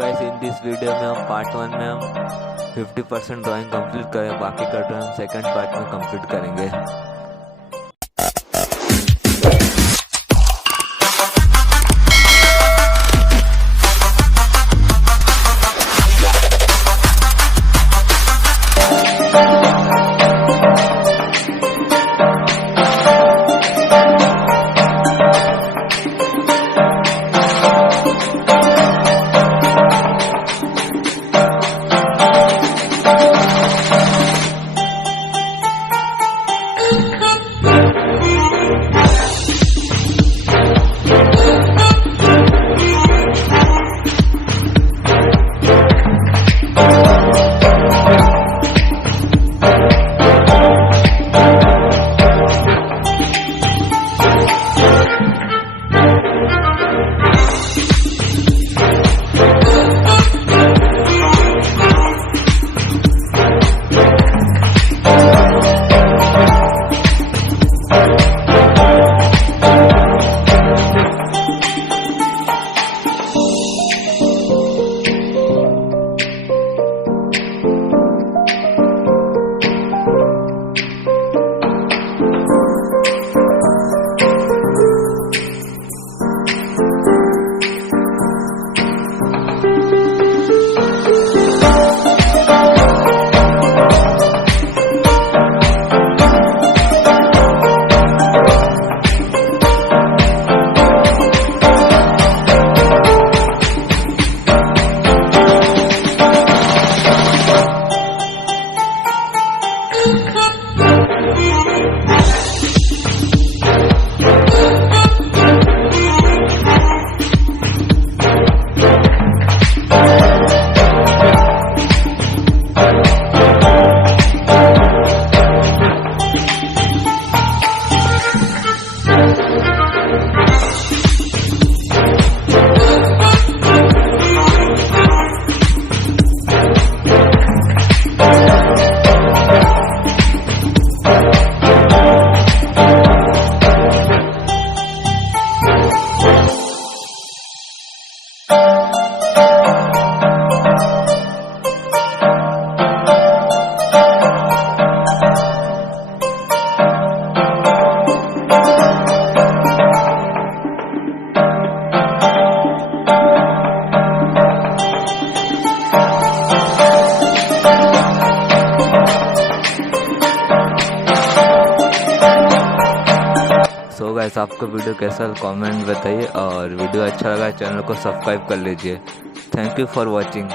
Guys in this video में हम पार्ट 1 में हम 50% ड्राइंग कंप्लीट करें, बाकी का ड्राइंग हम सेकंड पार्ट में कंप्लीट करेंगे। सो गाइस आपको वीडियो कैसा कमेंट बताइए, और वीडियो अच्छा लगा चैनल को सब्सक्राइब कर लीजिए। Thank you for watching.